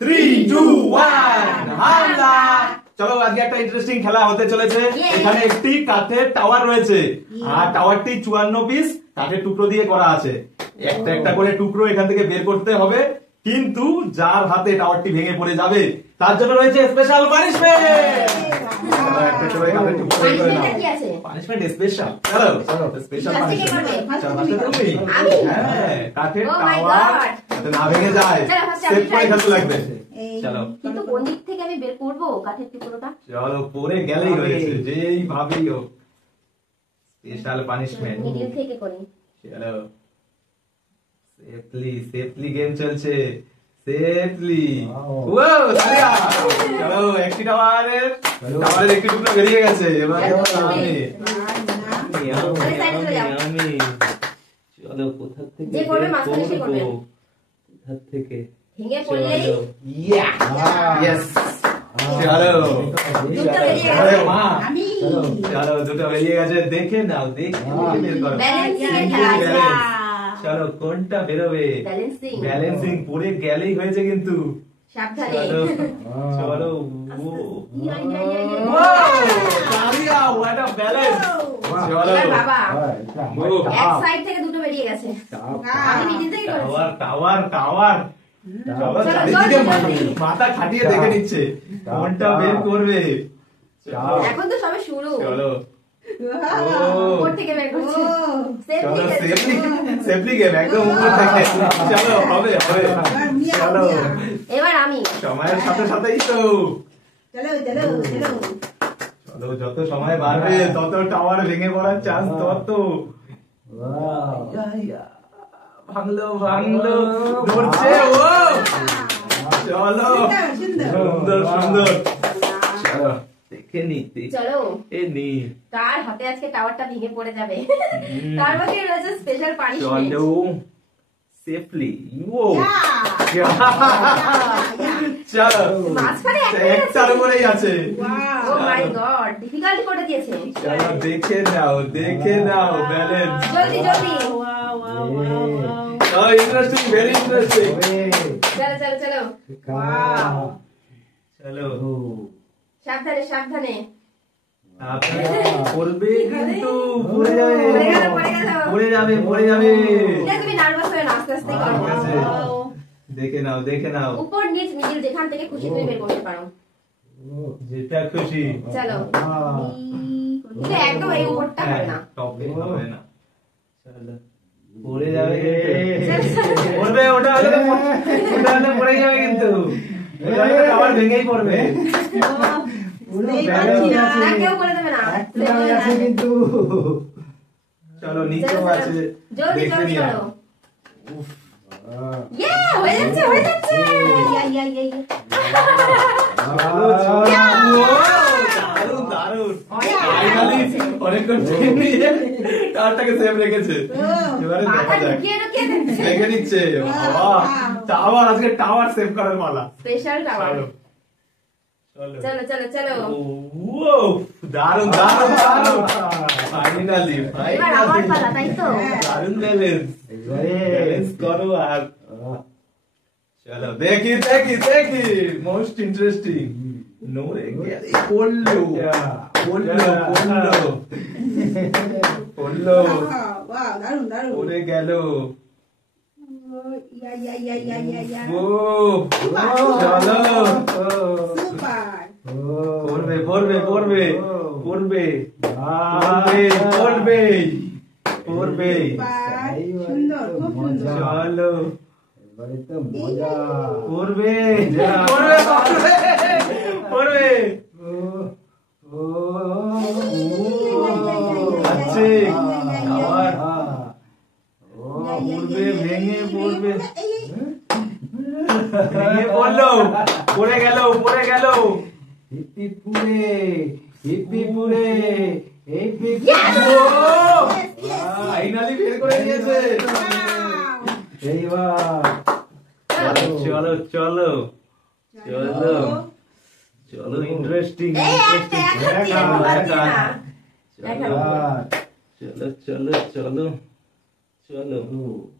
3, 2, 1 হামলা। চলো আজকে একটা ইন্টারেস্টিং খেলা হতে চলেছে। এখানে একটি কাঠের টাওয়ার রয়েছে আর টাওয়ারটি 54 পিস কাঠের টুকরো দিয়ে করা আছে। একটা একটা করে টুকরো এখান থেকে বের করতে হবে, কিন্তু যার হাতে টাওয়ারটি ভেঙে পড়ে যাবে তার জন্য রয়েছে স্পেশাল পানিশমেন্ট। একটা করে কাঠের টুকরো বের করে নাও। Punishment special. চলো স্পেশাল পানিশমেন্ট। চলো তুমি হ্যাঁ কাঠের টাওয়ার যাতে না ভেঙে যায় সেভ করে খেলতে লাগবে। চলো কিন্তু কোন দিক থেকে আমি বের করব কাঠের টুকরোটা? চলো পরে গেলেই হয়েছে, যেই ভাবেই হোক স্পেশাল পানিশমেন্ট মিডিল থেকে করি। চলো সেফলি গেম চলছে, সেফলি। ওয়াও তালিয়া। চলো একটি টাওয়ারের একটি টুকরো বেরিয়ে গেছে। এবার আমি চলো কোথা থেকে যে করবে মাঝখানে সে করবে। কোথা থেকে ভেঙে পড়লেই ইয়েস। চলো দুটো বেরিয়ে গেছে। আমি চলো দুটো বেরিয়ে গেছে, দেখে নাও দেখে বের করো। ব্যালেন্সিং এর খেলা। চলো কোনটা বেরোবে? ব্যালেন্সিং পড়ে গেলেই হয়েছে কিন্তু সাবধানে। চলো চলো তালিয়া হোয়াট আ ব্যালেন্স। চলো বাবা এক সাইড থেকে দুটো বেরিয়ে গেছে। আমি মিডিল থেকে করেছি। টাওয়ার চলো চারিদিকে মাথা খাটিয়ে দেখে নিচ্ছে কোনটা বের করবে। এখন তো সবে শুরু। চলো উপর থেকে বের করছি। চলো সেফলি গেম একদম উপর থেকে। চলো হবে চলো এবার আমি সময়ের সাথে সাথেই তো চলো যত সময় বাড়বে তত টাওয়ার ভেঙে পড়ার চান্স তত। ভাঙলো ধরছে ও। চলো সুন্দর চলো দেখে নিতে। চলো নি কার হাতে আজকে টাওয়ারটা ভেঙে পড়ে যাবে তার মধ্যে রয়েছে স্পেশাল পানিশমেন্ট। চলো সেফলি ও চলো মাঝখানে একটার উপরেই আছে। ও মাই গড ডিফিকাল্ট করে দিয়েছে। চলো দেখে নাও ব্যালেন্স। জলদি ইন্টারেস্টিং ভেরি ইন্টারেস্টিং। চলো চলো সাবধানে পড়বে কিন্তু পড়ে যাবে। তুমি নার্ভাস হয়ে না, আস্তে আস্তে করো। দেখে নাও উপর নিচ মিডিল যেখান থেকে খুশি তুমি বের করতে পারো। যেটা খুশি। চলো কিন্তু একদম এই উপরটা হবে না। টপে হবে না। চলো পড়ে যাবে পড়বে। ওটা হলে পড়ে যাবে কিন্তু আবার ভেঙেই পড়বে। কেউ করে দেবে না। চলো নিচেও আছে জলদি চলো। হয়ে যাচ্ছে। দারুণ অনেকক্ষণ টাওয়ারটাকে সেভ রেখেছে। এবারে দেখা যাক দেখে নিচ্ছে। টাওয়ার আজকে টাওয়ার সেভ করার পালা। Special tower. চলো দারুণ ফাইনালি এবার আমার পালা, তাই তো? দারুণ ব্যালেন্স করো। আর চলো দেখি মোস্ট ইন্টারেস্টিং। নোরে গেলি পড়লো পড়ে গেল। পড়বে চলো পড়বে ভেঙে পড়বে পড়ে গেল। হিপি পুরে ফাইনালি বের করে দিয়েছে। এইবার চলো ইন্টারেস্টিং। চলো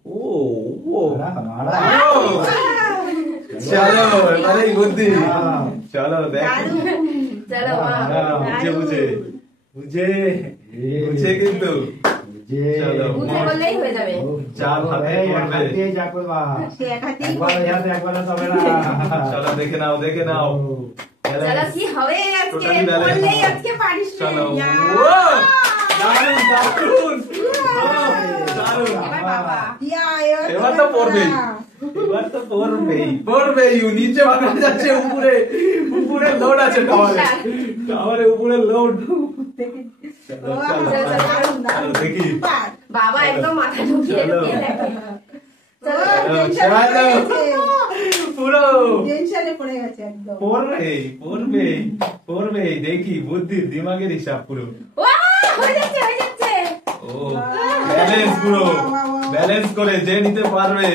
ও চলো এবারে বুদ্ধি চলো দেখ চলো বুঝে বুঝে কিন্তু চলো বুঝে বললেই হয়ে যাবে। চার হাতে চলো দেখে নাও চলো কি হবে আজকে, বললেই আজকে চলো পানিশমেন্ট। এবার বাবা এবার তো পড়বেই নিচে ভাঙা যাচ্ছে, উপরে লোড আছে টাওয়ারে উপরে লোড। দেখি বাবা একদম মাথা ঢুকিয়ে ঢুকিয়ে দেখে। পুরো টেনশনে পড়ে গেছে একদম। পড়বে দেখি বুদ্ধির দিমাগের হিসাব পুরো। হয়ে যাচ্ছে ও ব্যালেন্স পুরো ব্যালেন্স করে যে নিতে পারবে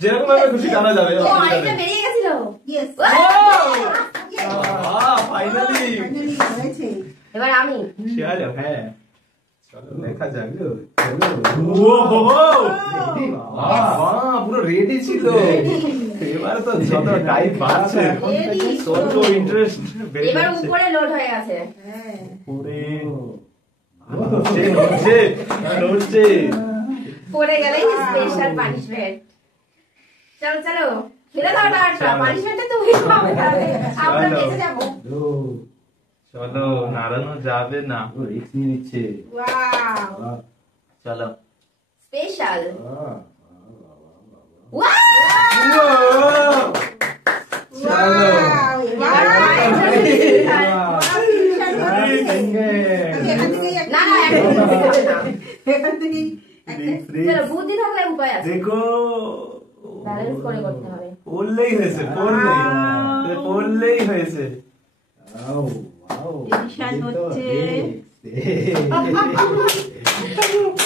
যেরকম ভাবে খুশি টানা যাবে। ও আরেকটা বেরিয়ে গেছিল। ইয়েস ফাইনালি হয়েছে। এবার আমি চলো হ্যাঁ চলো দেখা যাক। পুরো রেডি ছিল, এবার তো যত টাইম বাড়ছে তত ইন্টারেস্ট বেড়ে এবার যাচ্ছে। উপরে লোড হয়ে গেছে। হ্যাঁ নড়ছে পড়ে গেলেই স্পেশাল পানিশমেন্ট। চলো চলো ফিরে দাও টাওয়ারটা, পানিশমেন্টে তুমি পাবে তাহলে আমরা বেঁচে যাবো। চলো নাড়ানো যাবে না, রিস্ক নিয়ে নিচ্ছে। ওয়াও চলো স্পেশাল চলো না না এখান থেকেই চলো বুদ্ধি থাকলে উপায় আছে, দেখো ব্যালেন্স করে করতে হবে। পড়লেই হয়েছে, পড়লেই হয়েছে। টেনশন হচ্ছে।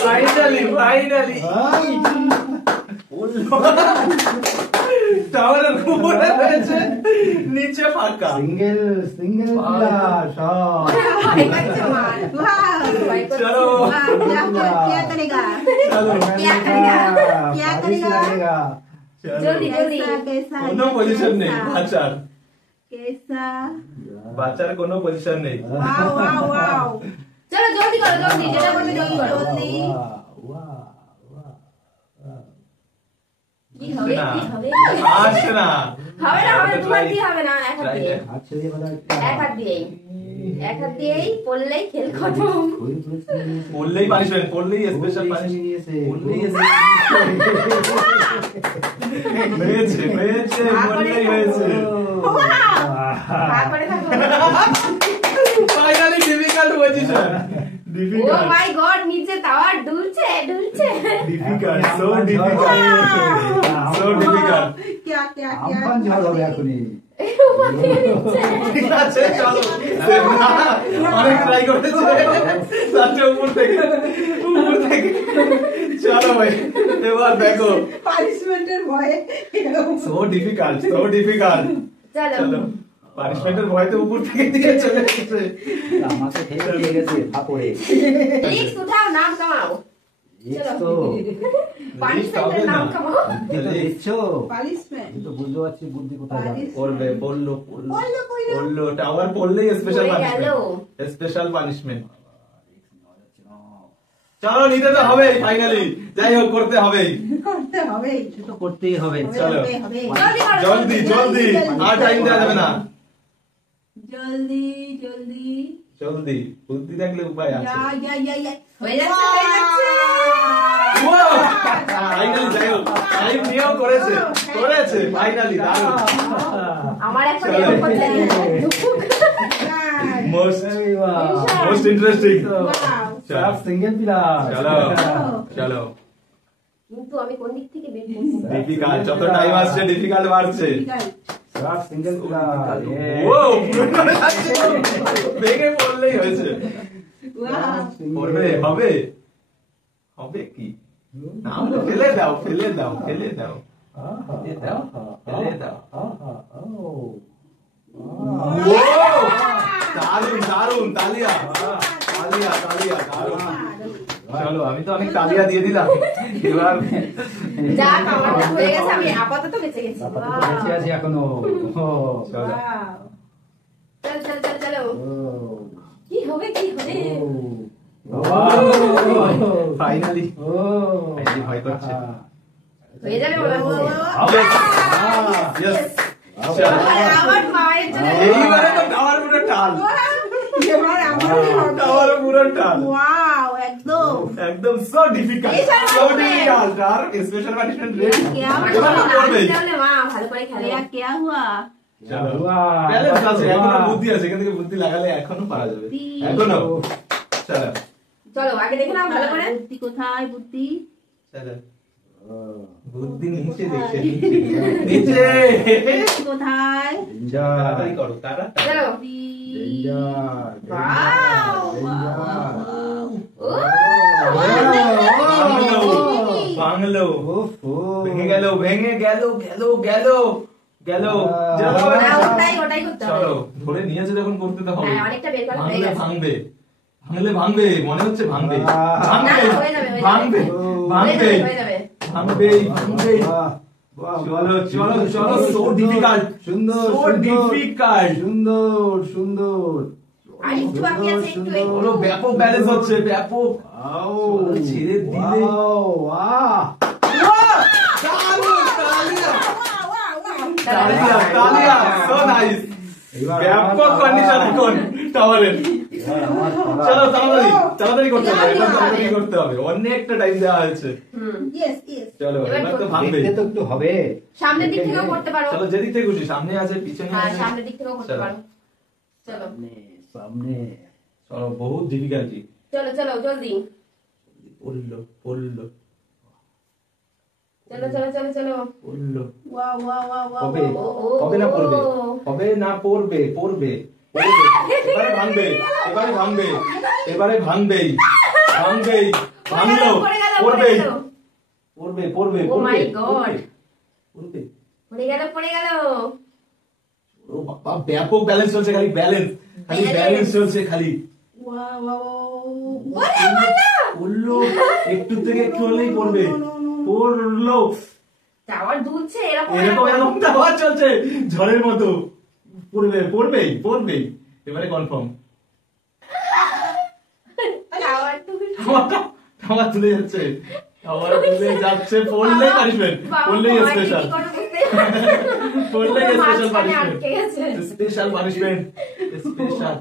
ফাইনালি টাওয়ারের উপরে হয়েছে, নিচে ফাঁকা। Single shot. চলো क्या करेगा চলো क्या करेगा জলদি জলদি कैसा কোনো পজিশন নেই বাচ্চার, कैसा বাচ্চার কোনো পজিশন নেই। वाओ वाओ वाओ চলো জলদি করো জলদি, যেটা করবে জলদি করো। কি হবে কি হবে আসছে না হবে না হবে, তোমার দিয়ে হবে না, এক হাত দিয়ে আচ্ছা দিয়ে বলা এক হাত দিয়েই পড়লেই খেল খতম। পড়লেই পানিশমেন্ট, পড়লেই স্পেশাল পানিশমেন্ট। হয়েছে পড়লেই হয়েছে। তারপরে থাকো। ফাইনালি ডিফিকাল্ট পজিশন, ও মাই গড, নিচে টাওয়ার দুলছে ডিফিকাল্ট সো ডিফিকাল্ট। क्या क्या আমফান ঝড় হবে এখনই। ঠিক আছে চলো, অনেক ট্রাই করেছে লাস্টে উপর থেকে চলো ভাই এবার দেখো। পানিশমেন্টের ভয়ে সো ডিফিকাল্ট চলো পানিশমেন্টের ভয়তে উপর থেকে দিয়ে চলে এসেছে। আমাকে ফেলে দিয়ে গেছে ফাপড়ে। রিস্ক উঠাও, নাম কামাও। রিস্ক তো পানিশমেন্টের নাম কামাও। বুদ্ধি তো দিচ্ছ, পানিশমেন্ট কিন্তু বুঝতে পারছি বুদ্ধি কোথায় যাবে। পড়বে পড়লো টাওয়ার পড়লেই স্পেশাল পড়ে গেল। Punishment, special punishment. চলো নিতে তো হবেই, ফাইনালি যাই হোক করতে হবেই, করতে হবে সে তো করতেই হবে। চলো হবে জলদি করো জলদি আর টাইম দেওয়া যাবে না, জলদি জলদি জলদি বুদ্ধি থাকলে উপায় আছে। या হয়ে যাচ্ছে হয়ে যাচ্ছে। ফাইনালি যাই হোক টাইম নিয়েও করেছে ফাইনালি দারুণ। আমার এখন চলো। এরকম করতে মোস্ট ইন্টারেস্টিং। সব সিঙ্গেল প্লেয়ার। চলো কিন্তু আমি কোন দিক থেকে বের করব? ডিফিকাল্ট, যত টাইম আসছে ডিফিকাল্ট বাড়ছে। সব সিঙ্গেল প্লেয়ার। ও ভেঙে পড়লেই হয়েছে। পড়বে হবে কি না, ফেলে দাও দারুন তালিয়া দারুন। চলো আমি তো অনেক তালিয়া দিয়ে দিলাম, এবার যাক আমারটা হয়ে গেছে, আমি আপাতত বেঁচে গেছি। আপাতত বেঁচে আছি এখনো। ও, চলো। Wow. চল চল চল চলো, ও, কি হবে কি হবে? ও, ফাইনালি ও, ফাইনালি ভয় করছে। হয়ে যাবে মনে হচ্ছে। Yes. Yes. চলো। আমার মায়ের জন্য এইবারে তো টাওয়ার পুরো টাল, এবার আমারই হবে। টাওয়ার পুরো টাল, Wow, একদম। একদম so difficult, Special so punishment. Difficult. আর স্পেশাল পানিশমেন্ট রেডি, আমার এবার জন্য করবে। না হলে মা ভালো করে খেলে। क्या हुआ? চলো। বাহ, ব্যালেন্স আছে, এখনো বাহ। বুদ্ধি আছে, এখান থেকে বুদ্ধি লাগালে এখনো পারা যাবে, বুদ্ধি। এখনো। চলো চলো আগে দেখে নাও ভালো করে। বুদ্ধি কোথায় বুদ্ধি? চলো, ও, বুদ্ধি নিচে দেখছে, নিচে। বুদ্ধি কোথায়? danger, তাড়াতাড়ি করো, তাড়াতাড়ি। চলো। বুদ্ধি। danger, Wow. ও বাংলো, উফ, ও। ভেঙে গেল, ভেঙে গেল, গেল গেল গেল। চলো, না, ওটাই করতে হবে। চলো, ধরে নিয়েছে যখন করতে তো হবে। হ্যাঁ, অনেকটা বের করা হয়ে ভাঙলে গেছে। ভাঙবে, ভাঙলে ভাঙবে, মনে হচ্ছে ভাঙবে, ভাঙবে, না, হয়ে যাবে, হয়ে যাবে। ভাঙবে, হয়ে ভাঙবে, যাবে, হয়ে যাবে। ভাঙবে, ভাঙবে। বাহ, বাহ, চলো, বাহ, চলো, সুন্দর, চলো, so সুন্দর, difficult, সুন্দর, so সুন্দর, difficult। সুন্দর, সুন্দর। আর একটু বাকি আছে, একটু, একটু। বলো, ব্যাপক ব্যালেন্স হচ্ছে, ব্যাপক। আও, চলো, ছেড়ে দিলে। ওয়াও, বাহ। দারুণ, তালিয়া, তাহলে তালিয়া, তালিয়া, so nice। এবার ব্যাপক আমার কন্ডিশন পালা। এখন টাওয়ারের। এবার আমার পালা। চলো, তাড়াতাড়ি তাড়াতাড়ি করতে হবে, এবার তাড়াতাড়ি করতে হবে, অনেকটা টাইম দেওয়া হয়েছে। হুম। Yes, yes. চলো, এবার এবার তো করতে ভাঙবে। দেখতে তো একটু হবে। সামনের দিক থেকেও করতে পারো। চলো, যেদিক থেকে খুশি, সামনে আছে, পিছনে হ্যাঁ, আছে। সামনের দিক থেকেও করতে চলো। পারো। চলো সামনে, সামনে। চলো, বহুত ডিফিকাল্টি। চলো চলো জলদি। পড়লো, পড়লো, চলো চলো চলো চলো। পড়লো। Wow, wow, wow, wow, কবে, wow, wow. কবে না পড়বে, কবে না পড়বে, পড়বে, পড়বে। এবারে ভাঙবে, এবারে ভাঙবে, এবারে ভাঙবেই, ভাঙবেই, ভাঙলো, পড়ে গেল, পড়বেই, পড়ে গেল। পড়বে, পড়বে, Oh পড়বে, my God. পড়বে। পড়ে গেল, পড়ে গেল। ও বাবা, ব্যাপক ব্যালেন্স চলছে, খালি ব্যালেন্স, খালি Balance. ব্যালেন্স চলছে, খালি। Wow, wow, wow. ওরে বাবা! পড়লো, একটু থেকে একটু হলেই পড়বে, পড়লো। টাওয়ার দুলছে এরকম এরকম এরকম টাওয়ার চলছে ঝড়ের মতো, পড়বে, পড়বেই, পড়বেই। এবারে কনফার্ম। টাওয়ার দুলছে। টাওয়ার তুলে যাচ্ছে, টাওয়ার তুলে যাচ্ছে, পড়লেই পানিশমেন্ট, বাবা, পড়লেই বাবা, স্পেশাল, কি করে বুঝতে পারছি? পড়লেই পুরো স্পেশাল মাঝখানে পানিশমেন্ট, আটকে গেছে। Special punishment, special.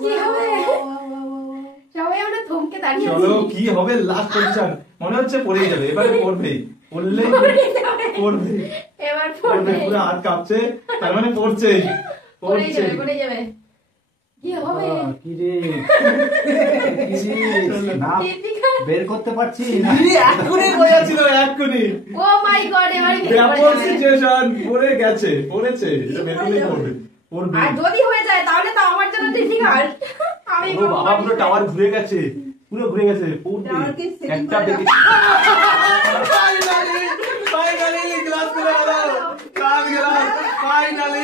কি হবে? Wow, wow, wow, wow. সবাই আমরা থমকে দাঁড়িয়ে চলো, আছি। কি হবে লাস্ট পজিশন, মনে হচ্ছে পড়েই যাবে, এবারে পড়বেই, পড়লেই পড়বে, এবার পড়বে, পড়বে। পুরো হাত কাঁপছে, তার মানে পড়ছেই, পড়ে পড়ছে। যাবে, পড়ে যাবে। কি হবে? বাহ, কি রে, কি রে, না, Difficult. বের করতে পারছি না। এই এক্ষুনি বোঝাচ্ছিল, এক্ষুনি। Oh my God, এবারে বের ব্যাপক করে যাবে। সিচুয়েশন, পড়ে গেছে, পড়েছে, এটা বের করলেই পড়বে, পড়বে। আর যদি হয়ে যায় তাহলে তো আমার জন্য ডিফিকাল্ট। আমি ও বাবা, পুরো টাওয়ার ঘুরে গেছে, পুরো ঘুরে গেছে, পড়বে। টাওয়ারকে setting একটা করে বেঁকে ফাইনালি, ফাইনালি গ্লাস করে গেল, কাজ গেল, ফাইনালি